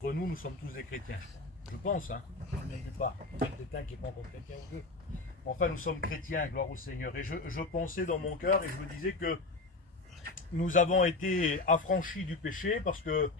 Entre nous, nous sommes tous des chrétiens. Je pense, hein. Je ne sais pas. Peut-être un qui n'est pas encore chrétien ou deux. Enfin, nous sommes chrétiens, gloire au Seigneur. Et je pensais dans mon cœur et je me disais que nous avons été affranchis du péché parce que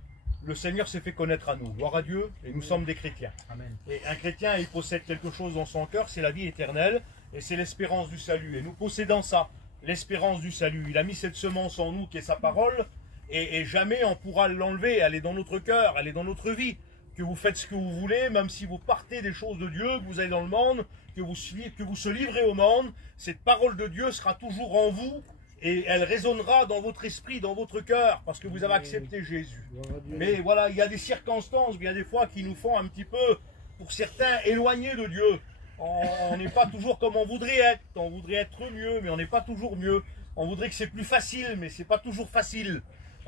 le Seigneur s'est fait connaître à nous. Gloire à Dieu. Et nous sommes des chrétiens. Amen. Et un chrétien, il possède quelque chose dans son cœur, c'est la vie éternelle et c'est l'espérance du salut. Et nous possédons ça, l'espérance du salut. Il a mis cette semence en nous qui est sa parole. Et jamais on pourra l'enlever, elle est dans notre cœur, elle est dans notre vie. Que vous faites ce que vous voulez, même si vous partez des choses de Dieu, que vous allez dans le monde, que vous se livrez au monde, cette parole de Dieu sera toujours en vous et elle résonnera dans votre esprit, dans votre cœur, parce que vous avez accepté Jésus. Mais voilà, il y a des circonstances, il y a des fois qui nous font un petit peu, pour certains, éloigner de Dieu. On n'est pas toujours comme on voudrait être mieux, mais on n'est pas toujours mieux. On voudrait que c'est plus facile, mais c'est pas toujours facile.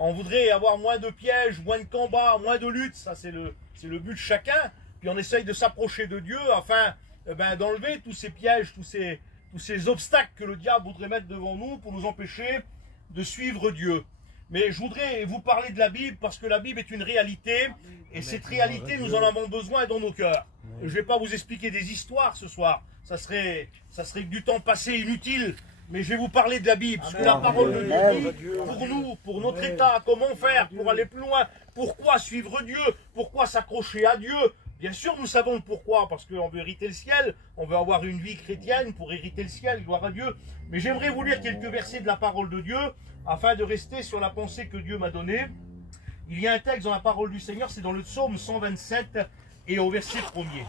On voudrait avoir moins de pièges, moins de combats, moins de luttes. Ça, c'est le but de chacun. Puis on essaye de s'approcher de Dieu afin d'enlever tous ces pièges, tous ces obstacles que le diable voudrait mettre devant nous pour nous empêcher de suivre Dieu. Mais je voudrais vous parler de la Bible parce que la Bible est une réalité. Et cette réalité, nous en avons besoin dans nos cœurs. Je ne vais pas vous expliquer des histoires ce soir. Ça serait du temps passé inutile. Mais je vais vous parler de la Bible, ce que la parole de Dieu dit pour nous, pour notre état, comment faire pour aller plus loin, pourquoi suivre Dieu, pourquoi s'accrocher à Dieu. Bien sûr, nous savons le pourquoi, parce qu'on veut hériter le ciel, on veut avoir une vie chrétienne pour hériter le ciel, gloire à Dieu. Mais j'aimerais vous lire quelques versets de la parole de Dieu, afin de rester sur la pensée que Dieu m'a donnée. Il y a un texte dans la parole du Seigneur, c'est dans le psaume 127 et au verset 1er.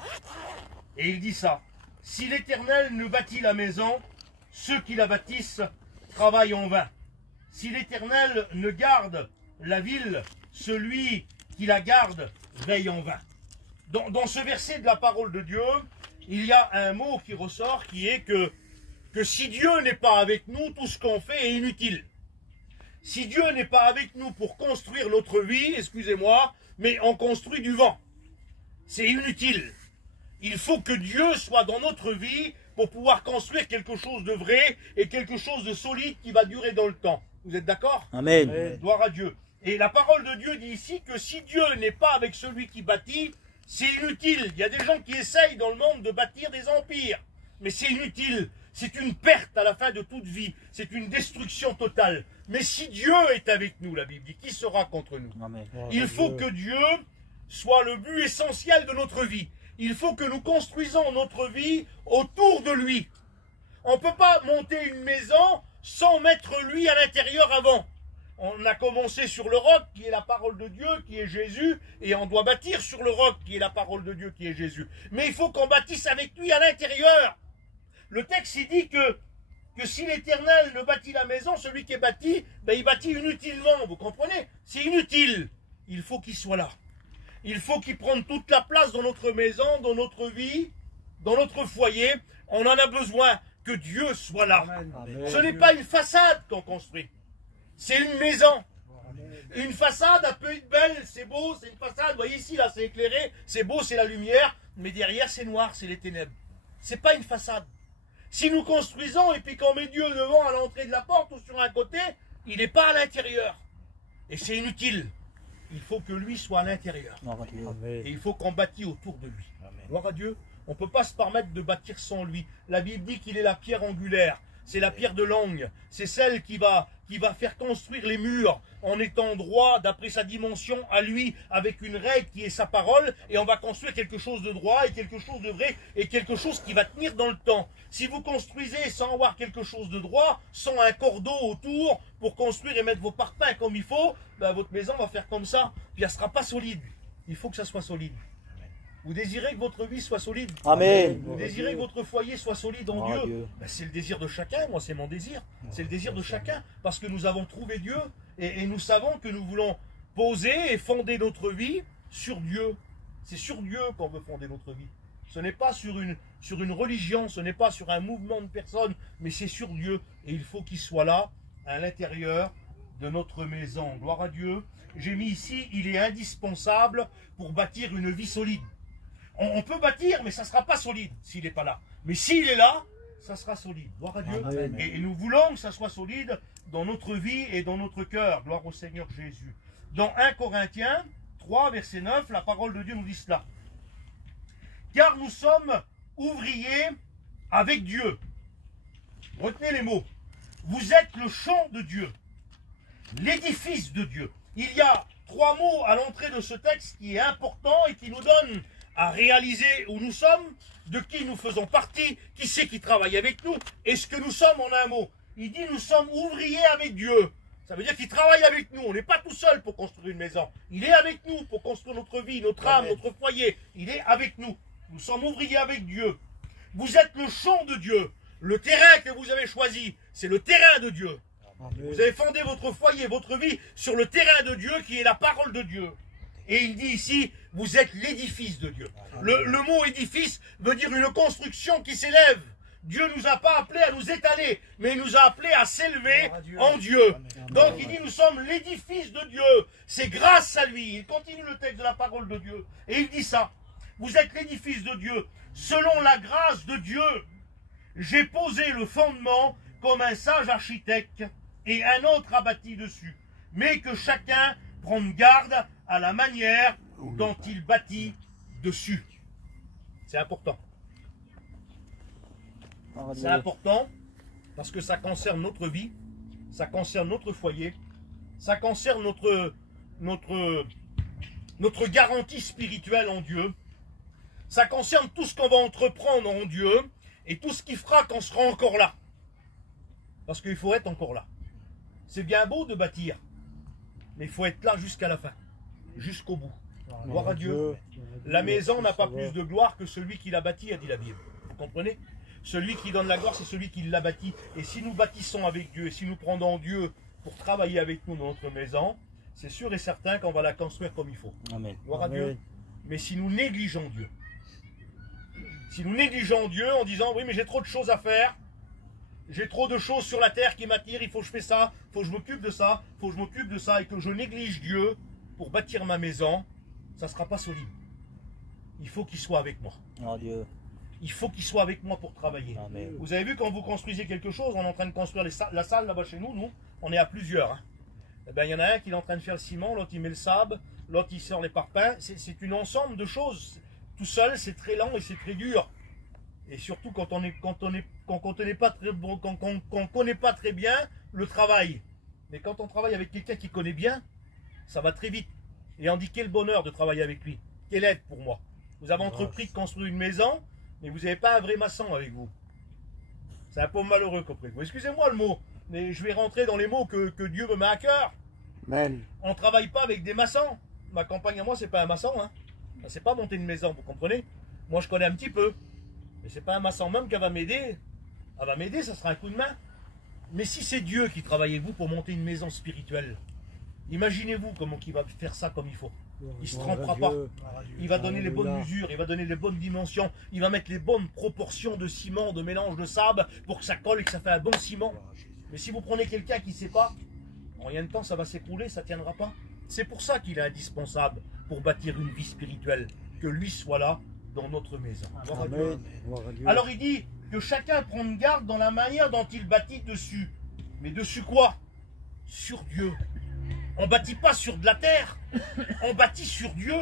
Et il dit ça, « Si l'Éternel ne bâtit la maison, ceux qui la bâtissent travaillent en vain. Si l'Éternel ne garde la ville, celui qui la garde veille en vain. » Dans ce verset de la parole de Dieu, il y a un mot qui ressort qui est que si Dieu n'est pas avec nous, tout ce qu'on fait est inutile. Si Dieu n'est pas avec nous pour construire notre vie, excusez-moi, mais on construit du vent. C'est inutile. Il faut que Dieu soit dans notre vie pour pouvoir construire quelque chose de vrai et quelque chose de solide qui va durer dans le temps. Vous êtes d'accord? Amen. Gloire à Dieu. Et la parole de Dieu dit ici que si Dieu n'est pas avec celui qui bâtit, c'est inutile. Il y a des gens qui essayent dans le monde de bâtir des empires, mais c'est inutile. C'est une perte à la fin de toute vie. C'est une destruction totale. Mais si Dieu est avec nous, la Bible dit, qui sera contre nous? Amen. Il faut que Dieu soit le but essentiel de notre vie. Il faut que nous construisons notre vie autour de lui. On ne peut pas monter une maison sans mettre lui à l'intérieur avant. On a commencé sur le roc qui est la parole de Dieu, qui est Jésus, et on doit bâtir sur le roc qui est la parole de Dieu, qui est Jésus. Mais il faut qu'on bâtisse avec lui à l'intérieur. Le texte il dit que si l'Éternel ne bâtit la maison, celui qui est bâti, il bâtit inutilement, vous comprenez? C'est inutile. Il faut qu'il soit là. Il faut qu'il prenne toute la place dans notre maison, dans notre vie, dans notre foyer. On en a besoin que Dieu soit là. Amen. Ce n'est pas une façade qu'on construit. C'est une maison. Une façade, elle peut être belle, c'est beau, c'est une façade. Vous voyez ici, là, c'est éclairé, c'est beau, c'est la lumière. Mais derrière, c'est noir, c'est les ténèbres. C'est pas une façade. Si nous construisons et puis qu'on met Dieu devant à l'entrée de la porte ou sur un côté, il n'est pas à l'intérieur. Et c'est inutile. Il faut que lui soit à l'intérieur. Et il faut qu'on bâtit autour de lui. Amen. Gloire à Dieu. On ne peut pas se permettre de bâtir sans lui. La Bible dit qu'il est la pierre angulaire. C'est la pierre de l'angle. C'est celle qui va faire construire les murs en étant droit d'après sa dimension à lui, avec une règle qui est sa parole. Et on va construire quelque chose de droit et quelque chose de vrai et quelque chose qui va tenir dans le temps. Si vous construisez sans avoir quelque chose de droit, sans un cordeau autour pour construire et mettre vos parpaings comme il faut, votre maison va faire comme ça, puis elle ne sera pas solide. Il faut que ça soit solide. Vous désirez que votre vie soit solide? Amen. Vous désirez que votre foyer soit solide en Dieu? C'est le désir de chacun, moi c'est mon désir. C'est le désir de chacun, parce que nous avons trouvé Dieu et nous savons que nous voulons poser et fonder notre vie sur Dieu. C'est sur Dieu qu'on veut fonder notre vie. Ce n'est pas sur une religion, ce n'est pas sur un mouvement de personnes, mais c'est sur Dieu. Et il faut qu'il soit là, à l'intérieur de notre maison. Gloire à Dieu. J'ai mis ici, il est indispensable pour bâtir une vie solide. On peut bâtir, mais ça ne sera pas solide s'il n'est pas là. Mais s'il est là, ça sera solide. Gloire à Dieu. Et nous voulons que ça soit solide dans notre vie et dans notre cœur. Gloire au Seigneur Jésus. Dans 1 Corinthiens 3, verset 9, la parole de Dieu nous dit cela. Car nous sommes ouvriers avec Dieu. Retenez les mots. Vous êtes le champ de Dieu, l'édifice de Dieu. Il y a 3 mots à l'entrée de ce texte qui est important et qui nous donne à réaliser où nous sommes, de qui nous faisons partie, qui c'est qui travaille avec nous, et ce que nous sommes en un mot. Il dit nous sommes ouvriers avec Dieu. Ça veut dire qu'il travaille avec nous. On n'est pas tout seul pour construire une maison. Il est avec nous pour construire notre vie, notre âme, notre foyer. Il est avec nous. Nous sommes ouvriers avec Dieu. Vous êtes le champ de Dieu. Le terrain que vous avez choisi, c'est le terrain de Dieu. Vous avez fondé votre foyer, votre vie sur le terrain de Dieu qui est la parole de Dieu. Et il dit ici, vous êtes l'édifice de Dieu. Le mot édifice veut dire une construction qui s'élève. Dieu ne nous a pas appelés à nous étaler, mais il nous a appelés à s'élever en Dieu. Donc il dit, nous sommes l'édifice de Dieu. C'est grâce à lui. Il continue le texte de la parole de Dieu. Et il dit ça. Vous êtes l'édifice de Dieu. Selon la grâce de Dieu, j'ai posé le fondement comme un sage architecte et un autre a bâti dessus. Mais que chacun prenne garde à la manière dont il bâtit dessus. C'est important. C'est important parce que ça concerne notre vie, ça concerne notre foyer, ça concerne notre garantie spirituelle en Dieu, ça concerne tout ce qu'on va entreprendre en Dieu et tout ce qui fera qu'on sera encore là. Parce qu'il faut être encore là. C'est bien beau de bâtir, mais il faut être là jusqu'à la fin, jusqu'au bout. Gloire à Dieu. La maison n'a pas plus de gloire que celui qui l'a bâtie, a dit la Bible. Vous comprenez? Celui qui donne la gloire, c'est celui qui l'a bâti. Et si nous bâtissons avec Dieu, et si nous prenons Dieu pour travailler avec nous dans notre maison, c'est sûr et certain qu'on va la construire comme il faut. Amen. Gloire à Dieu. Mais si nous négligeons Dieu, si nous négligeons Dieu en disant, oui mais j'ai trop de choses à faire, j'ai trop de choses sur la terre qui m'attirent, il faut que je fasse ça, il faut que je m'occupe de ça, il faut que je m'occupe de ça, et que je néglige Dieu pour bâtir ma maison, ça ne sera pas solide. Il faut qu'il soit avec moi. Oh Dieu. Il faut qu'il soit avec moi pour travailler. Amen. Vous avez vu quand vous construisez quelque chose, on est en train de construire la salle là-bas chez nous, on est à plusieurs. Hein. Eh ben, il y en a un qui est en train de faire le ciment, l'autre il met le sable, l'autre il sort les parpaings. C'est un ensemble de choses. Tout seul, c'est très lent et c'est très dur. Et surtout quand on connaît pas très bien le travail. Mais quand on travaille avec quelqu'un qui connaît bien, ça va très vite. Et on dit quel bonheur de travailler avec lui. Quelle aide pour moi. Vous avez entrepris de construire une maison, mais vous n'avez pas un vrai maçon avec vous. C'est un peu malheureux, comprenez-vous. Excusez-moi le mot, mais je vais rentrer dans les mots que Dieu me met à cœur. Amen. On ne travaille pas avec des maçons. Ma compagne à moi, c'est pas un maçon. Hein. C'est pas monter une maison, vous comprenez. Moi, je connais un petit peu. Mais c'est pas un maçon même qui va m'aider. Elle va m'aider, ça sera un coup de main. Mais si c'est Dieu qui travaille avec vous pour monter une maison spirituelle, imaginez-vous comment il va faire ça comme il faut. Il ne se trompera pas. Il va donner les bonnes mesures, il va donner les bonnes dimensions, il va mettre les bonnes proportions de ciment, de mélange de sable pour que ça colle et que ça fait un bon ciment. Mais si vous prenez quelqu'un qui ne sait pas, en rien de temps ça va s'écrouler, ça ne tiendra pas. C'est pour ça qu'il est indispensable pour bâtir une vie spirituelle, que lui soit là dans notre maison. Amen. Alors il dit que chacun prenne garde dans la manière dont il bâtit dessus. Mais dessus quoi? Sur Dieu. On ne bâtit pas sur de la terre, on bâtit sur Dieu.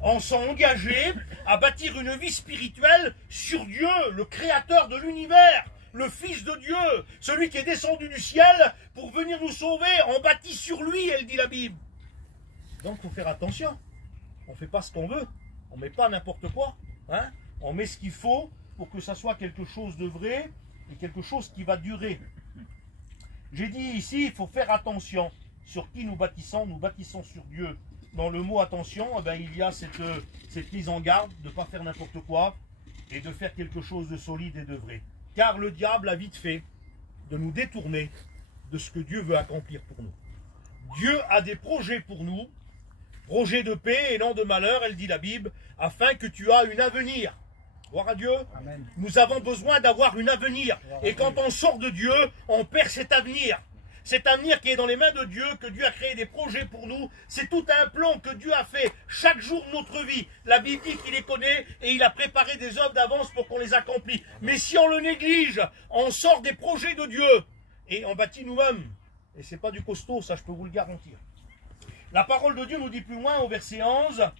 On s'est engagé à bâtir une vie spirituelle sur Dieu, le créateur de l'univers, le Fils de Dieu, celui qui est descendu du ciel pour venir nous sauver. On bâtit sur lui, elle dit la Bible. Donc il faut faire attention. On ne fait pas ce qu'on veut, on ne met pas n'importe quoi. Hein? On met ce qu'il faut pour que ça soit quelque chose de vrai et quelque chose qui va durer. J'ai dit ici, il faut faire attention. Sur qui nous bâtissons sur Dieu. Dans le mot attention, eh ben, il y a cette mise en garde de ne pas faire n'importe quoi et de faire quelque chose de solide et de vrai. Car le diable a vite fait de nous détourner de ce que Dieu veut accomplir pour nous. Dieu a des projets pour nous, projets de paix et non de malheur, elle dit la Bible, afin que tu aies un avenir. Gloire à Dieu. Amen. Nous avons besoin d'avoir un avenir. Et quand on sort de Dieu, on perd cet avenir. Cet avenir qui est dans les mains de Dieu, que Dieu a créé des projets pour nous, c'est tout un plan que Dieu a fait chaque jour de notre vie. La Bible dit qu'il les connaît et il a préparé des œuvres d'avance pour qu'on les accomplit. Mais si on le néglige, on sort des projets de Dieu et on bâtit nous-mêmes. Et c'est pas du costaud, ça je peux vous le garantir. La parole de Dieu nous dit plus loin au verset 11,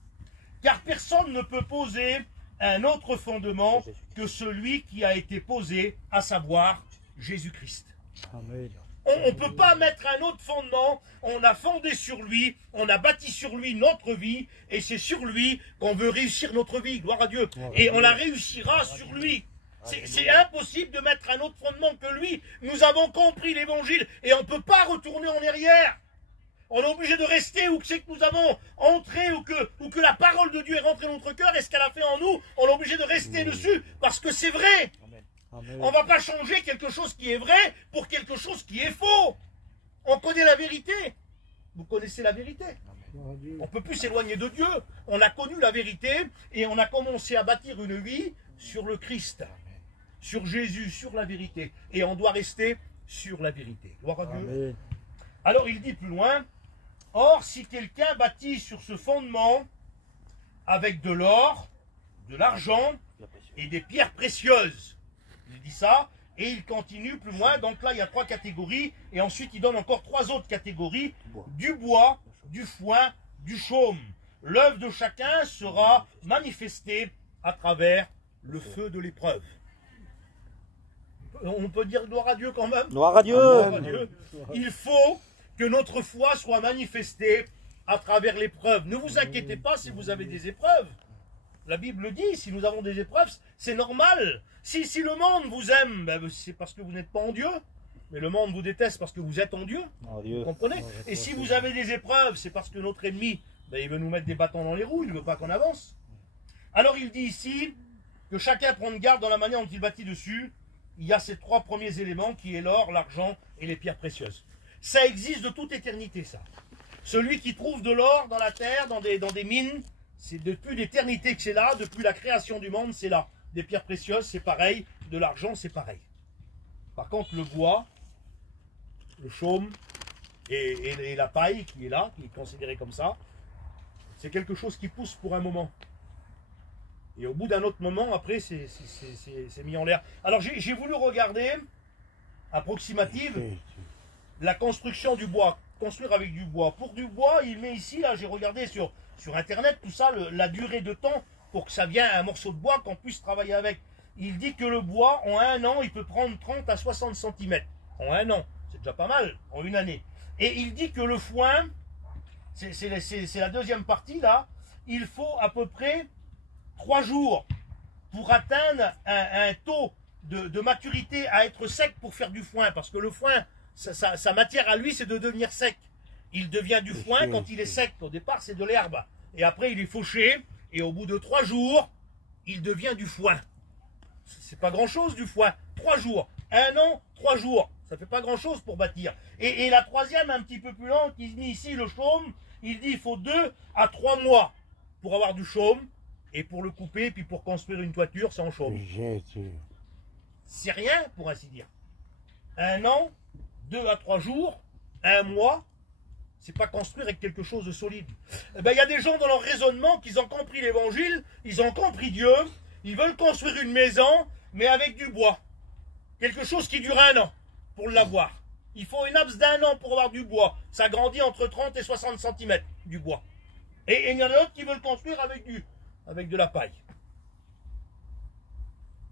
« Car personne ne peut poser un autre fondement que celui qui a été posé, à savoir Jésus-Christ. » On ne peut pas mettre un autre fondement, on a fondé sur lui, on a bâti sur lui notre vie, et c'est sur lui qu'on veut réussir notre vie, gloire à Dieu. Et on la réussira sur lui. C'est impossible de mettre un autre fondement que lui. Nous avons compris l'évangile, et on ne peut pas retourner en arrière. On est obligé de rester où c'est que nous avons entré, ou que la parole de Dieu est rentrée dans notre cœur, et ce qu'elle a fait en nous, on est obligé de rester dessus, parce que c'est vrai. On ne va pas changer quelque chose qui est vrai pour quelque chose qui est faux. On connaît la vérité. Vous connaissez la vérité. On ne peut plus s'éloigner de Dieu. On a connu la vérité et on a commencé à bâtir une vie sur le Christ, sur Jésus, sur la vérité. Et on doit rester sur la vérité. Gloire à Dieu. Alors il dit plus loin, « Or, si quelqu'un bâtit sur ce fondement avec de l'or, de l'argent et des pierres précieuses, il dit ça, et il continue plus loin. Donc là, il y a 3 catégories, et ensuite il donne encore 3 autres catégories, du bois, du foin, du chaume. L'œuvre de chacun sera manifestée à travers le feu de l'épreuve. » On peut dire gloire à Dieu quand même. Gloire à Dieu. Gloire à Dieu. Il faut que notre foi soit manifestée à travers l'épreuve. Ne vous inquiétez pas si vous avez des épreuves. La Bible dit, si nous avons des épreuves, c'est normal. Si le monde vous aime, ben c'est parce que vous n'êtes pas en Dieu. Mais le monde vous déteste parce que vous êtes en Dieu. Vous comprenez? Et si vous avez des épreuves, c'est parce que notre ennemi, ben, il veut nous mettre des bâtons dans les roues, il ne veut pas qu'on avance. Alors il dit ici que chacun prenne garde dans la manière dont il bâtit dessus. Il y a ces 3 premiers éléments qui est l'or, l'argent et les pierres précieuses. Ça existe de toute éternité, ça. Celui qui trouve de l'or dans la terre, dans des mines, c'est depuis l'éternité que c'est là, depuis la création du monde, c'est là. Des pierres précieuses, c'est pareil, de l'argent, c'est pareil. Par contre, le bois, le chaume et la paille qui est là, qui est considérée comme ça, c'est quelque chose qui pousse pour un moment. Et au bout d'un autre moment, après, c'est mis en l'air. Alors, j'ai voulu regarder, approximative, la construction du bois. Construire avec du bois. Pour du bois, il met ici, là, j'ai regardé sur Internet, tout ça, la durée de temps pour que ça vienne un morceau de bois qu'on puisse travailler avec. Il dit que le bois, en 1 an, il peut prendre 30 à 60 cm. En 1 an, c'est déjà pas mal, en 1 année. Et il dit que le foin, c'est la deuxième partie, là, il faut à peu près 3 jours pour atteindre un taux de maturité à être sec pour faire du foin. Parce que le foin, sa matière à lui, c'est de devenir sec. Il devient du foin quand il est sec. Au départ, c'est de l'herbe. Et après, il est fauché. Et au bout de 3 jours, il devient du foin. C'est pas grand-chose du foin. 3 jours. 1 an, 3 jours. Ça fait pas grand-chose pour bâtir. Et la troisième, un petit peu plus lente, il dit ici le chaume. Il dit il faut 2 à 3 mois pour avoir du chaume. Et pour le couper, puis pour construire une toiture, c'est en chaume. C'est rien, pour ainsi dire. 1 an, 2 à 3 jours, 1 mois, c'est pas construire avec quelque chose de solide. Eh ben, y a des gens dans leur raisonnement qui ont compris l'évangile, ils ont compris Dieu, ils veulent construire une maison, mais avec du bois. Quelque chose qui dure 1 an pour l'avoir. Il faut une laps d'1 an pour avoir du bois. Ça grandit entre 30 et 60 cm du bois. Et il y en a d'autres qui veulent construire avec de la paille.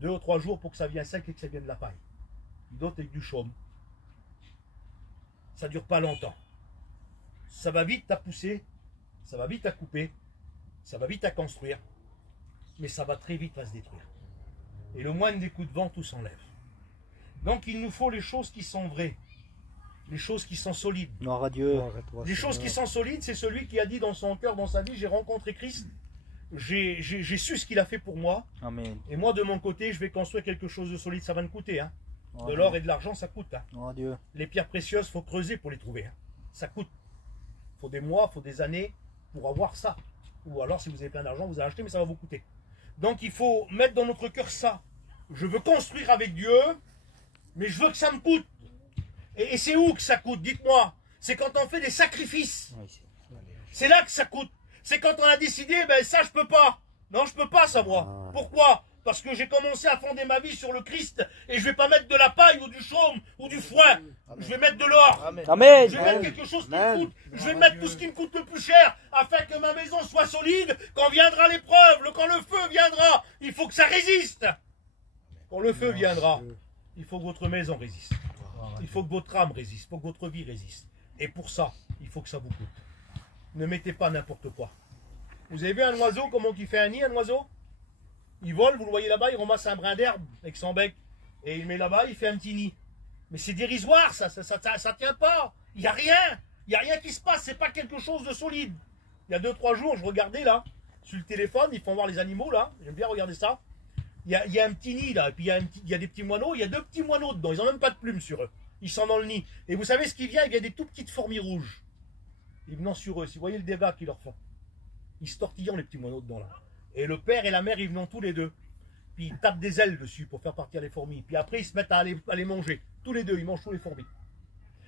2 ou 3 jours pour que ça vienne sec et que ça vienne de la paille. D'autres avec du chaume. Ça ne dure pas longtemps. Ça va vite à pousser, ça va vite à couper, ça va vite à construire, mais ça va très vite à se détruire. Et le moindre des coups de vent, tout s'enlève. Donc il nous faut les choses qui sont vraies, les choses qui sont solides. Gloire à Dieu. Les choses qui sont solides, c'est celui qui a dit dans son cœur, dans sa vie, j'ai rencontré Christ, j'ai su ce qu'il a fait pour moi. Amen. Et moi de mon côté, je vais construire quelque chose de solide. Ça va me coûter, hein. De l'or et de l'argent, ça coûte. Hein. Gloire à Dieu. Les pierres précieuses, il faut creuser pour les trouver. Hein. Ça coûte. Il faut des mois, il faut des années pour avoir ça. Ou alors, si vous avez plein d'argent, vous allez acheter, mais ça va vous coûter. Donc, il faut mettre dans notre cœur ça. Je veux construire avec Dieu, mais je veux que ça me coûte. Et c'est où que ça coûte? Dites-moi. C'est quand on fait des sacrifices. C'est là que ça coûte. C'est quand on a décidé, ben ça, je peux pas. Non, je peux pas, ça, moi. Pourquoi? parce que j'ai commencé à fonder ma vie sur le Christ, et je vais pas mettre de la paille ou du chaume ou du foin. Je vais mettre de l'or. Amen. Je vais mettre quelque chose qui me coûte. Je vais mettre tout ce qui me coûte le plus cher, afin que ma maison soit solide. Quand viendra l'épreuve, quand le feu viendra, il faut que ça résiste. Quand le feu viendra, il faut que votre maison résiste. Il faut que votre âme résiste. Il faut que votre vie résiste. Et pour ça, il faut que ça vous coûte. Ne mettez pas n'importe quoi. Vous avez vu un oiseau, comment il fait un nid, un oiseau? Il vole, vous le voyez là-bas, il ramasse un brin d'herbe avec son bec. Et il met là-bas, il fait un petit nid. Mais c'est dérisoire, ça tient pas. Il n'y a rien. Il n'y a rien qui se passe, c'est pas quelque chose de solide. Il y a 2-3 jours, je regardais là, sur le téléphone, ils font voir les animaux là. J'aime bien regarder ça. Il y a un petit nid là, et puis il y a des petits moineaux, il y a 2 petits moineaux dedans, ils n'ont même pas de plumes sur eux. Ils sont dans le nid. Et vous savez ce qui vient? Il y a des tout petites fourmis rouges. Ils viennent sur eux, si vous voyez le dégât qu'ils leur font. Ils se tortillent les petits moineaux dedans là. Et le père et la mère, ils viennent tous les deux. Puis ils tapent des ailes dessus pour faire partir les fourmis. Puis après, ils se mettent à les manger. Tous les deux, ils mangent tous les fourmis.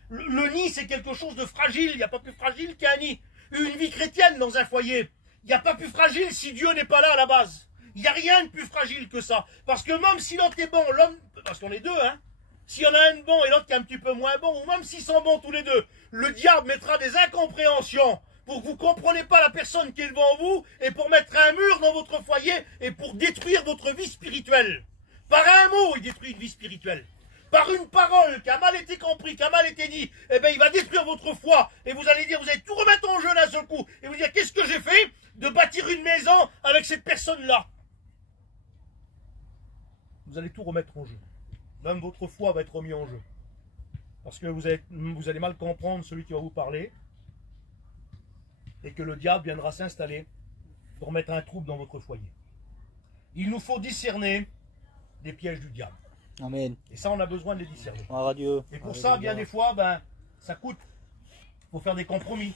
Le nid, c'est quelque chose de fragile. Il n'y a pas plus fragile qu'un nid. Une vie chrétienne dans un foyer. Il n'y a pas plus fragile si Dieu n'est pas là à la base. Il n'y a rien de plus fragile que ça. Parce que même si l'autre est bon, l'homme, parce qu'on est deux, hein. S'il y en a un de bon et l'autre qui est un petit peu moins bon, ou même s'ils sont bons tous les deux, le diable mettra des incompréhensions pour que vous ne compreniez pas la personne qui est devant vous et pour mettre un mur dans votre foyer et pour détruire votre vie spirituelle. Par un mot, il détruit une vie spirituelle. Par une parole qui a mal été compris, qui a mal été dit, eh bien, il va détruire votre foi. Et vous allez dire, vous allez tout remettre en jeu d'un seul coup. Et vous dire, qu'est-ce que j'ai fait de bâtir une maison avec cette personne-là? Vous allez tout remettre en jeu. Même votre foi va être remis en jeu. Parce que vous allez mal comprendre celui qui va vous parler. Et que le diable viendra s'installer pour mettre un trouble dans votre foyer. Il nous faut discerner les pièges du diable. Amen. Et ça, on a besoin de les discerner. Dieu. Et pour ça, bien des fois, ça coûte. Il faut faire des compromis.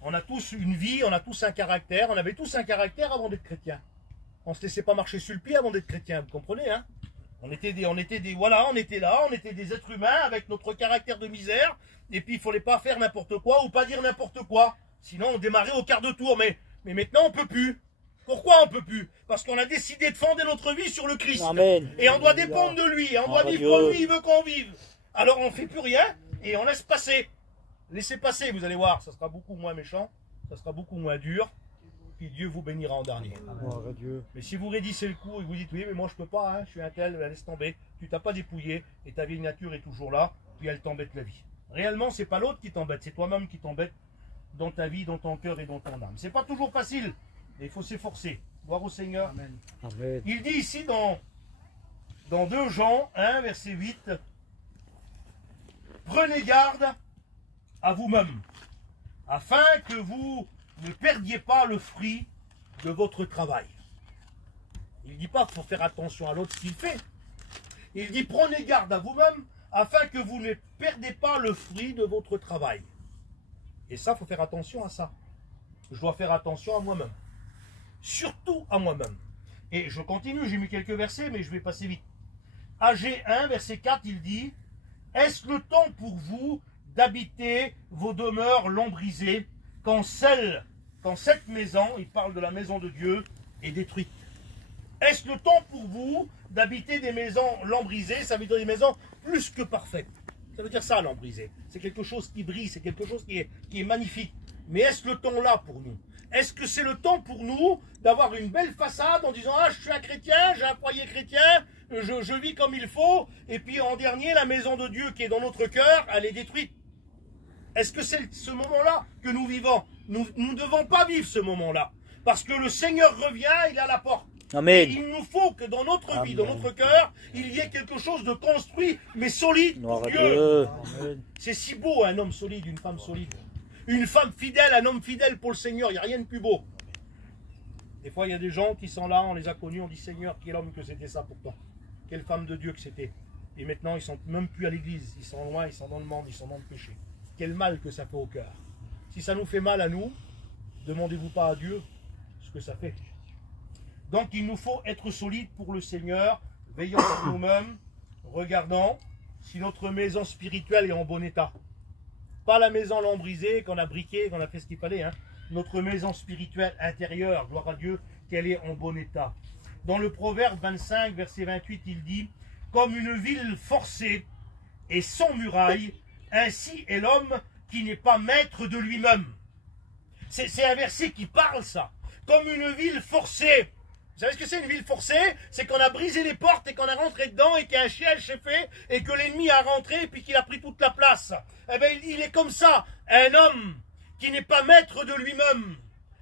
On a tous une vie, on a tous un caractère. On avait tous un caractère avant d'être chrétiens. On ne se laissait pas marcher sur le pied avant d'être chrétien, vous comprenez, hein? On était là, on était des êtres humains avec notre caractère de misère. Et puis, il ne fallait pas faire n'importe quoi ou pas dire n'importe quoi. Sinon, on démarrait au quart de tour. Mais maintenant, on ne peut plus. Pourquoi on ne peut plus? Parce qu'on a décidé de fonder notre vie sur le Christ. Amen. Et on doit dépendre de lui. Et on doit vivre comme lui, il veut qu'on vive. Alors, on ne fait plus rien et on laisse passer. Laissez passer, vous allez voir. Ça sera beaucoup moins méchant. Ça sera beaucoup moins dur. Puis Dieu vous bénira en dernier. Mais si vous raidissez le coup et vous dites, oui, mais moi je peux pas, hein, je suis un tel, laisse tomber. Tu t'as pas dépouillé et ta vieille nature est toujours là. Puis elle t'embête la vie. Réellement, c'est pas l'autre qui t'embête. C'est toi-même qui t'embête dans ta vie, dans ton cœur et dans ton âme. C'est pas toujours facile. Mais il faut s'efforcer. Gloire au Seigneur. Amen. Amen. Il dit ici dans 2 Jean 1, verset 8, prenez garde à vous-même, afin que vous ne perdiez pas le fruit de votre travail. Il ne dit pas qu'il faut faire attention à l'autre ce qu'il fait. Il dit prenez garde à vous-même, afin que vous ne perdez pas le fruit de votre travail. Et ça, il faut faire attention à ça. Je dois faire attention à moi-même. Surtout à moi-même. Et je continue, j'ai mis quelques versets, mais je vais passer vite. AG 1, verset 4, il dit « Est-ce le temps pour vous d'habiter vos demeures lambrisées quand cette maison, il parle de la maison de Dieu, est détruite? Est-ce le temps pour vous d'habiter des maisons lambrisées? Ça veut dire des maisons plus que parfaites. Ça veut dire ça, lambrisé. C'est quelque chose qui brille, c'est quelque chose qui est magnifique. Mais est-ce le temps là pour nous? Est-ce que c'est le temps pour nous d'avoir une belle façade en disant « Ah, je suis un chrétien, j'ai un foyer chrétien, je vis comme il faut, et puis en dernier, la maison de Dieu qui est dans notre cœur, elle est détruite. » Est-ce que c'est ce moment-là que nous vivons? Nous ne devons pas vivre ce moment-là. Parce que le Seigneur revient, il est à la porte. Amen. Et il nous faut que dans notre vie, dans notre cœur, il y ait quelque chose de construit, mais solide pour Dieu. C'est si beau un homme solide, une femme solide. Une femme fidèle, un homme fidèle pour le Seigneur, il n'y a rien de plus beau. Des fois, il y a des gens qui sont là, on les a connus, on dit Seigneur, quel homme que c'était ça pourtant. Quelle femme de Dieu que c'était. Et maintenant, ils ne sont même plus à l'église, ils sont loin, ils sont dans le monde, ils sont dans le péché. Quel mal que ça fait au cœur. Si ça nous fait mal à nous, demandez-vous pas à Dieu ce que ça fait. Donc, il nous faut être solide pour le Seigneur, veillant sur nous-mêmes, regardant si notre maison spirituelle est en bon état. Pas la maison lambrisée qu'on a briquée, qu'on a fait ce qu'il fallait. Hein. Notre maison spirituelle intérieure, gloire à Dieu, qu'elle est en bon état. dans le Proverbe 25, verset 28, il dit « Comme une ville forcée et sans muraille, ainsi est l'homme qui n'est pas maître de lui-même. » C'est un verset qui parle ça. Comme une ville forcée. Vous savez ce que c'est une ville forcée? C'est qu'on a brisé les portes et qu'on a rentré dedans et qu'un siège s'est fait et que l'ennemi a rentré et puis qu'il a pris toute la place. Eh bien, il est comme ça. Un homme qui n'est pas maître de lui-même.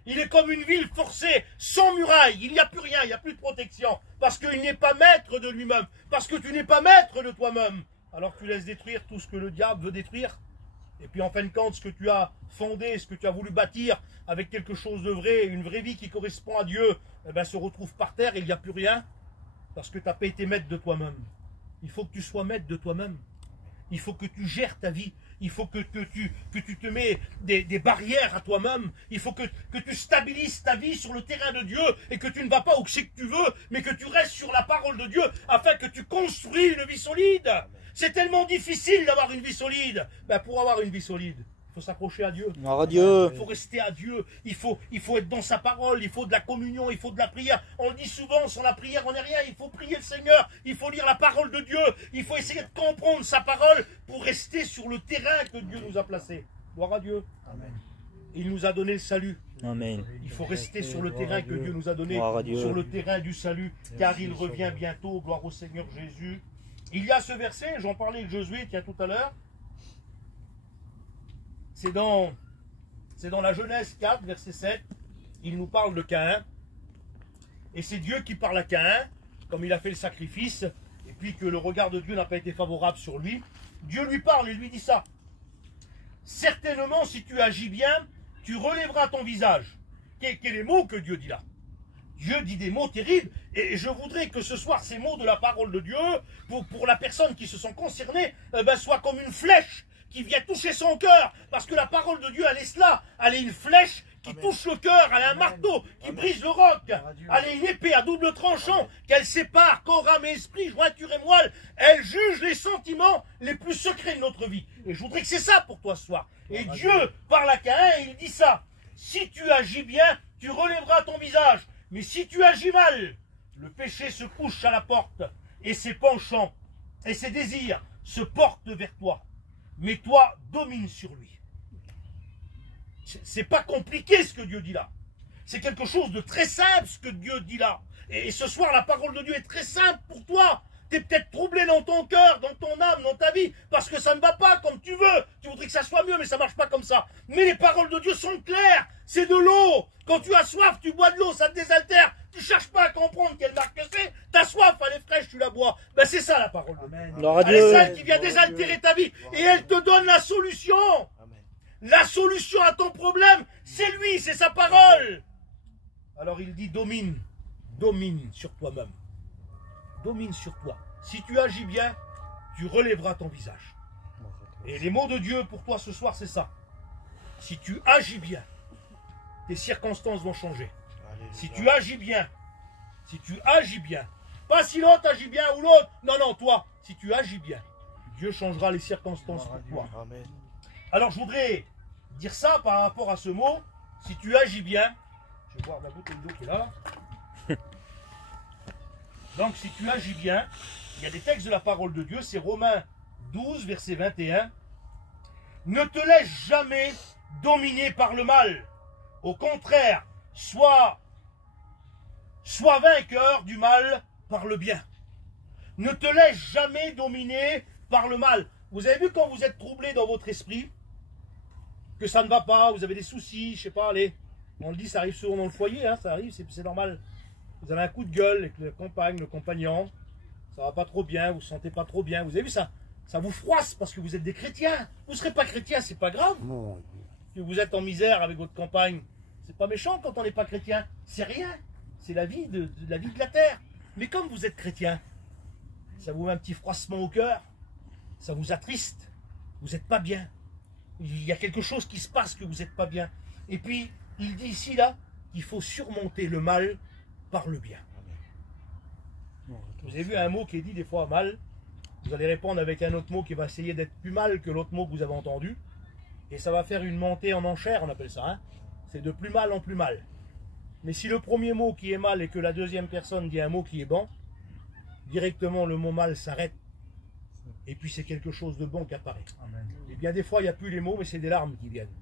Il est comme une ville forcée, sans muraille. Il n'y a plus rien, il n'y a plus de protection. Parce qu'il n'est pas maître de lui-même. Parce que tu n'es pas maître de toi-même. Alors tu laisses détruire tout ce que le diable veut détruire. Et puis en fin de compte, ce que tu as fondé, ce que tu as voulu bâtir avec quelque chose de vrai, une vraie vie qui correspond à Dieu, eh bien, se retrouve par terre et il n'y a plus rien. Parce que tu n'as pas été maître de toi-même. Il faut que tu sois maître de toi-même. Il faut que tu gères ta vie. Il faut que tu te mets des barrières à toi-même. Il faut que tu stabilises ta vie sur le terrain de Dieu et que tu ne vas pas où c'est que tu veux, mais que tu restes sur la parole de Dieu afin que tu construis une vie solide. C'est tellement difficile d'avoir une vie solide. Ben, pour avoir une vie solide, il faut s'accrocher à Dieu. Il faut rester à Dieu. Il faut être dans sa parole. Il faut de la communion. Il faut de la prière. On le dit souvent, sans la prière, on n'est rien. Il faut prier le Seigneur. Il faut lire la parole de Dieu. Il faut essayer de comprendre sa parole pour rester sur le terrain que Dieu nous a placé. Gloire à Dieu. Amen. Il nous a donné le salut. Amen. Il faut rester sur le terrain que Dieu nous a donné, sur le terrain du salut, car il revient bientôt. Gloire au Seigneur Jésus. Il y a ce verset, j'en parlais avec Josué tout à l'heure. C'est dans la Genèse 4, verset 7. Il nous parle de Caïn. Et c'est Dieu qui parle à Caïn, comme il a fait le sacrifice, et puis que le regard de Dieu n'a pas été favorable sur lui. Dieu lui parle et lui dit ça. Certainement, si tu agis bien, tu relèveras ton visage. Quels sont les mots que Dieu dit là? Dieu dit des mots terribles, et je voudrais que ce soir, ces mots de la parole de Dieu, pour la personne qui se sent concernée, soient comme une flèche qui vient toucher son cœur, parce que la parole de Dieu, elle est cela, elle est une flèche qui touche le cœur, elle est un marteau qui brise le roc, elle est une épée à double tranchant, qu'elle sépare corps, âme et esprit, jointure et moelle, elle juge les sentiments les plus secrets de notre vie. Et je voudrais que c'est ça pour toi ce soir. Et Dieu parle à Caïn et il dit ça. Si tu agis bien, tu relèveras ton visage. Mais si tu agis mal, le péché se couche à la porte, et ses penchants et ses désirs se portent vers toi. Mais toi, domine sur lui. C'est pas compliqué ce que Dieu dit là. C'est quelque chose de très simple ce que Dieu dit là. Et ce soir, la parole de Dieu est très simple pour toi. Tu es peut-être troublé dans ton cœur, dans ton âme, dans ta vie, parce que ça ne va pas comme tu veux. Tu voudrais que ça soit mieux, mais ça ne marche pas comme ça. Mais les paroles de Dieu sont claires. C'est de l'eau. Quand tu as soif, tu bois de l'eau, ça te désaltère. Tu ne cherches pas à comprendre quelle marque c'est. Ta soif, elle est fraîche, tu la bois. Ben, c'est ça la parole de Dieu. Elle est celle qui vient désaltérer ta vie. Et elle te donne la solution. La solution à ton problème, c'est lui, c'est sa parole. Alors il dit domine sur toi-même. Domine sur toi. Si tu agis bien, tu relèveras ton visage. Et les mots de Dieu pour toi ce soir, c'est ça. Si tu agis bien, tes circonstances vont changer. Si tu agis bien, pas si l'autre agit bien ou l'autre, non, toi, si tu agis bien, Dieu changera les circonstances pour toi. Alors je voudrais dire ça par rapport à ce mot, si tu agis bien, je vais boire la bouteille d'eau qui est là. Donc si tu agis bien, il y a des textes de la parole de Dieu, c'est Romains 12, verset 21. Ne te laisse jamais dominer par le mal. Au contraire, sois vainqueur du mal par le bien. Ne te laisse jamais dominer par le mal. Vous avez vu quand vous êtes troublé dans votre esprit, que ça ne va pas, vous avez des soucis, je sais pas, allez, on le dit, ça arrive souvent dans le foyer, hein, ça arrive, c'est normal. Vous avez un coup de gueule avec la compagne, le compagnon, ça va pas trop bien, vous ne vous sentez pas trop bien, vous avez vu ça? Ça vous froisse parce que vous êtes des chrétiens. Vous ne serez pas chrétien, c'est pas grave. Que vous êtes en misère avec votre compagne, c'est pas méchant quand on n'est pas chrétien. C'est rien. C'est la vie de la vie de la terre. Mais comme vous êtes chrétien, ça vous met un petit froissement au cœur, ça vous attriste, vous n'êtes pas bien. Il y a quelque chose qui se passe que vous n'êtes pas bien. Et puis, il dit ici, là, qu'il faut surmonter le mal par le bien. Vous avez vu un mot qui est dit des fois mal, vous allez répondre avec un autre mot qui va essayer d'être plus mal que l'autre mot que vous avez entendu. Et ça va faire une montée en enchère, on appelle ça. Hein? C'est de plus mal en plus mal. Mais si le premier mot qui est mal et que la deuxième personne dit un mot qui est bon, directement le mot mal s'arrête. Et puis c'est quelque chose de bon qui apparaît. Amen. Et bien des fois, il n'y a plus les mots, mais c'est des larmes qui viennent.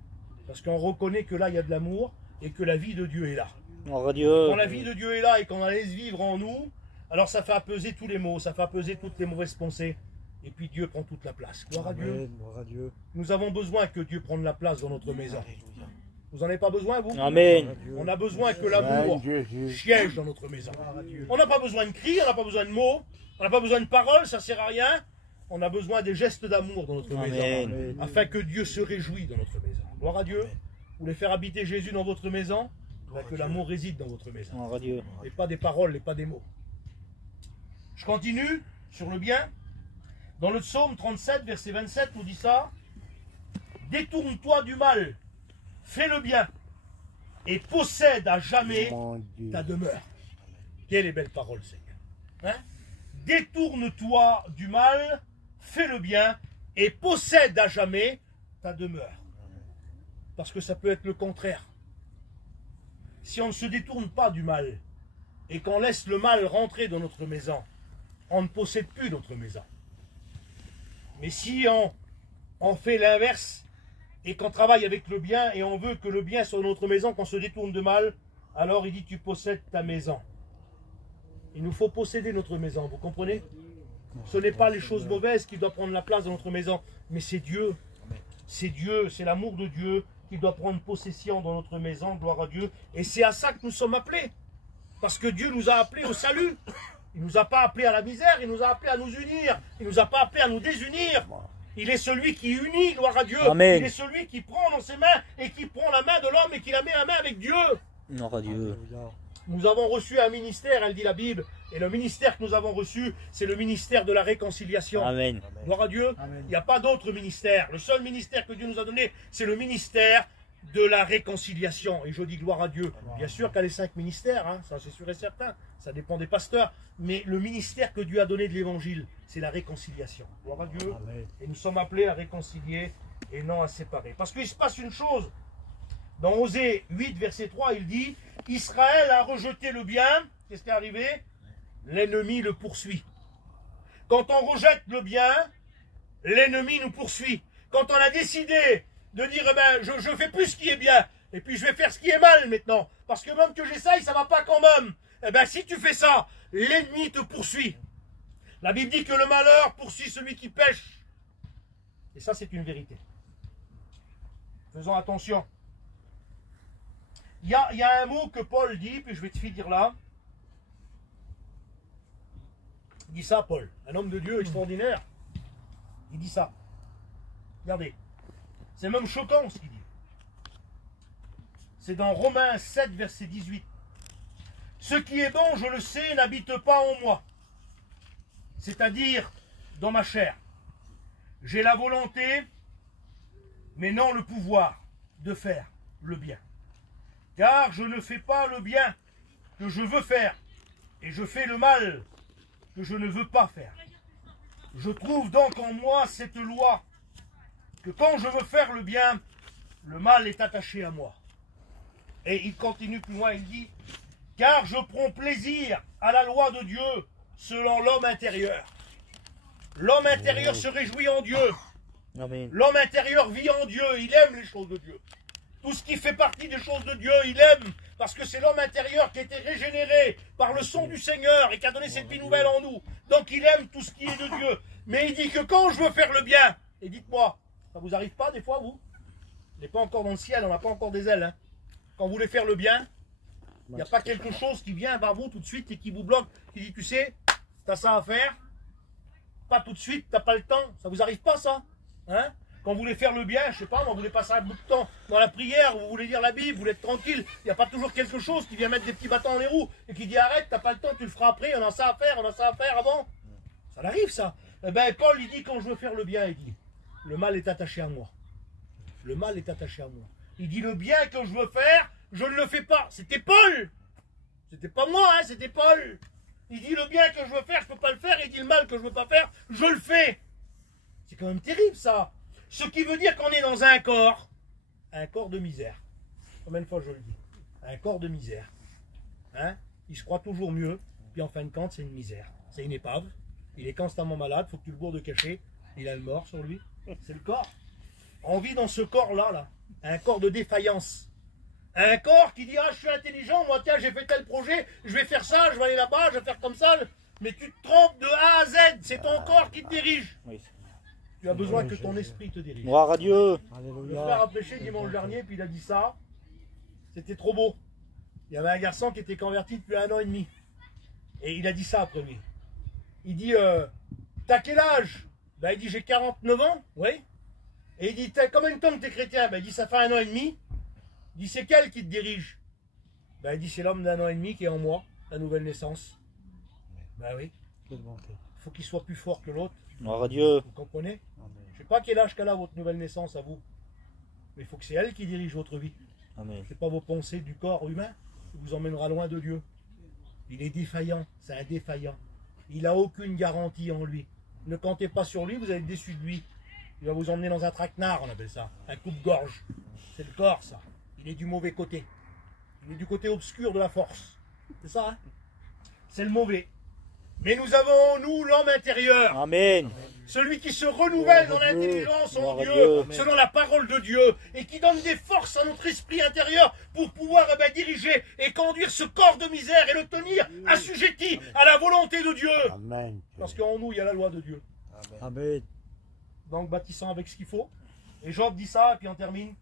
Parce qu'on reconnaît que là, il y a de l'amour et que la vie de Dieu est là. Quand la vie de Dieu est là et qu'on la laisse vivre en nous, alors ça fait apaiser tous les maux, ça fait apaiser toutes les mauvaises pensées. Et puis Dieu prend toute la place. Gloire à Dieu. Gloire à Dieu. Nous avons besoin que Dieu prenne la place dans notre maison. Alléluia. Vous n'en avez pas besoin, vous? Amen. On a besoin que l'amour siège dans notre maison. On n'a pas besoin de cris, on n'a pas besoin de mots, on n'a pas besoin de paroles, ça ne sert à rien. On a besoin des gestes d'amour dans notre maison, afin que Dieu se réjouisse dans notre maison. Gloire à Dieu. Vous voulez faire habiter Jésus dans votre maison, que l'amour réside dans votre maison. Gloire à Dieu. Et pas des paroles, et pas des mots. Je continue sur le bien. Dans le psaume 37, verset 27, on dit ça. Détourne-toi du mal, fais le bien, et possède à jamais ta demeure. Quelle belle parole, Seigneur. Hein? Détourne-toi du mal, fais le bien, et possède à jamais ta demeure. Parce que ça peut être le contraire. Si on ne se détourne pas du mal, et qu'on laisse le mal rentrer dans notre maison, on ne possède plus notre maison. Mais si on fait l'inverse, et qu'on travaille avec le bien, et on veut que le bien soit dans notre maison, qu'on se détourne de mal, alors il dit tu possèdes ta maison. Il nous faut posséder notre maison, vous comprenez? Ce n'est pas les choses mauvaises qui doivent prendre la place dans notre maison, mais c'est Dieu. C'est Dieu, c'est l'amour de Dieu qui doit prendre possession dans notre maison, gloire à Dieu. Et c'est à ça que nous sommes appelés. Parce que Dieu nous a appelés au salut. Il ne nous a pas appelés à la misère, il nous a appelés à nous unir. Il ne nous a pas appelés à nous désunir. Il est celui qui unit, gloire à Dieu. Amen. Il est celui qui prend dans ses mains et qui prend la main de l'homme et qui la met la main avec Dieu. Gloire à Dieu. Nous avons reçu un ministère, elle dit la Bible, et le ministère que nous avons reçu, c'est le ministère de la réconciliation. Amen. Gloire à Dieu. Il n'y a pas d'autre ministère. Le seul ministère que Dieu nous a donné, c'est le ministère de la réconciliation. Et je dis gloire à Dieu. Bien sûr qu'il y a les 5 ministères, hein, ça c'est sûr et certain. Ça dépend des pasteurs. Mais le ministère que Dieu a donné de l'évangile, c'est la réconciliation. Gloire à Dieu. Et nous sommes appelés à réconcilier et non à séparer. Parce qu'il se passe une chose. Dans Osée 8, verset 3, il dit « Israël a rejeté le bien. » Qu'est-ce qui est arrivé? L'ennemi le poursuit. Quand on rejette le bien, l'ennemi nous poursuit. Quand on a décidé de dire eh ben, je fais plus ce qui est bien, et puis je vais faire ce qui est mal maintenant, parce que même que j'essaye, ça ne va pas quand même. Eh bien, si tu fais ça, l'ennemi te poursuit. La Bible dit que le malheur poursuit celui qui pêche. Et ça, c'est une vérité. Faisons attention. Il y a un mot que Paul dit, puis je vais te dire là. Il dit ça, Paul, un homme de Dieu extraordinaire. Il dit ça. Regardez. C'est même choquant ce qu'il dit. C'est dans Romains 7, verset 18. Ce qui est bon, je le sais, n'habite pas en moi. C'est-à-dire dans ma chair. J'ai la volonté, mais non le pouvoir de faire le bien. Car je ne fais pas le bien que je veux faire, et je fais le mal que je ne veux pas faire. Je trouve donc en moi cette loi, que quand je veux faire le bien, le mal est attaché à moi. Et il continue plus loin, il dit, car je prends plaisir à la loi de Dieu selon l'homme intérieur. L'homme intérieur se réjouit en Dieu. L'homme intérieur vit en Dieu, il aime les choses de Dieu. Tout ce qui fait partie des choses de Dieu, il aime, parce que c'est l'homme intérieur qui a été régénéré par le son du Seigneur et qui a donné cette vie nouvelle en nous. Donc il aime tout ce qui est de Dieu. Mais il dit que quand je veux faire le bien, et dites-moi, ça vous arrive pas des fois, vous? On n'est pas encore dans le ciel, on n'a pas encore des ailes. Hein. Quand vous voulez faire le bien, il n'y a pas quelque chose qui vient vers vous tout de suite et qui vous bloque, qui dit, tu sais, tu as ça à faire, pas tout de suite, tu n'as pas le temps. Ça vous arrive pas, ça? Hein? Quand vous voulez faire le bien, je sais pas, vous voulez passer un bout de temps dans la prière, vous voulez lire la Bible, vous voulez être tranquille, il n'y a pas toujours quelque chose qui vient mettre des petits bâtons dans les roues et qui dit arrête, t'as pas le temps, tu le feras après, on a ça à faire, on a ça à faire avant. Ça arrive ça. Eh bien Paul il dit quand je veux faire le bien, il dit, le mal est attaché à moi. Le mal est attaché à moi. Il dit le bien que je veux faire, je ne le fais pas. C'était Paul. C'était pas moi, hein, c'était Paul. Il dit le bien que je veux faire, je ne peux pas le faire. Il dit le mal que je ne veux pas faire, je le fais. C'est quand même terrible ça. Ce qui veut dire qu'on est dans un corps de misère. Combien de fois je le dis? Un corps de misère. Hein, il se croit toujours mieux, puis en fin de compte, c'est une misère. C'est une épave. Il est constamment malade, faut que tu le bourres de cachet. Il a le mort sur lui. C'est le corps. On vit dans ce corps-là, là, un corps de défaillance. Un corps qui dit, ah, je suis intelligent, moi, tiens, j'ai fait tel projet, je vais faire ça, je vais aller là-bas, je vais faire comme ça. Mais tu te trompes de A à Z, c'est ton corps qui te dirige. Oui. Tu as besoin que ton esprit te dirige. Gloire à Dieu. Le frère a prêché dimanche dernier, puis il a dit ça. C'était trop beau. Il y avait un garçon qui était converti depuis 1 an et demi. Et il a dit ça après lui. Il dit, t'as quel âge? Ben, il dit, j'ai 49 ans, oui. Et il dit, t'as combien de temps que t'es chrétien? Ben, il dit, ça fait 1 an et demi. Il dit, c'est quel qui te dirige? Ben, il dit, c'est l'homme d'1 an et demi qui est en moi, la nouvelle naissance. Ben oui. Il faut qu'il soit plus fort que l'autre. Gloire à Dieu. Vous comprenez? Je ne sais pas quel âge qu'elle a votre nouvelle naissance à vous. Mais il faut que c'est elle qui dirige votre vie. Amen. Ce n'est pas vos pensées du corps humain qui vous emmènera loin de Dieu. Il est défaillant, c'est un défaillant. Il n'a aucune garantie en lui. Ne comptez pas sur lui, vous allez être déçu de lui. Il va vous emmener dans un traquenard, on appelle ça. Un coupe-gorge. C'est le corps, ça. Il est du mauvais côté. Il est du côté obscur de la force. C'est ça, hein? C'est le mauvais. Mais nous avons en nous l'homme intérieur. Amen. Celui qui se renouvelle dans l'intelligence en Dieu, selon la parole de Dieu, et qui donne des forces à notre esprit intérieur pour pouvoir diriger et conduire ce corps de misère et le tenir assujetti à la volonté de Dieu. Amen. Parce qu'en nous, il y a la loi de Dieu. Amen. Donc bâtissant avec ce qu'il faut. Et Job dit ça, et puis on termine.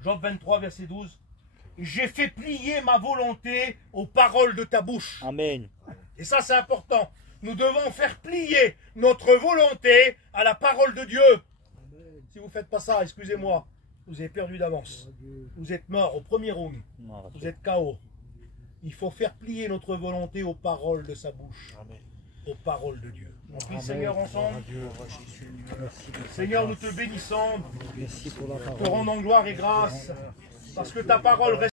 Job 23, verset 12. J'ai fait plier ma volonté aux paroles de ta bouche. Amen. Et ça, c'est important. Nous devons faire plier notre volonté à la parole de Dieu. Si vous ne faites pas ça, excusez-moi, vous avez perdu d'avance. Vous êtes mort au premier round. Vous êtes KO. Il faut faire plier notre volonté aux paroles de sa bouche. Aux paroles de Dieu. On prie Seigneur ensemble. Seigneur, nous te bénissons. Merci pour la Te parole. rendons gloire et grâce. Parce que ta parole reste.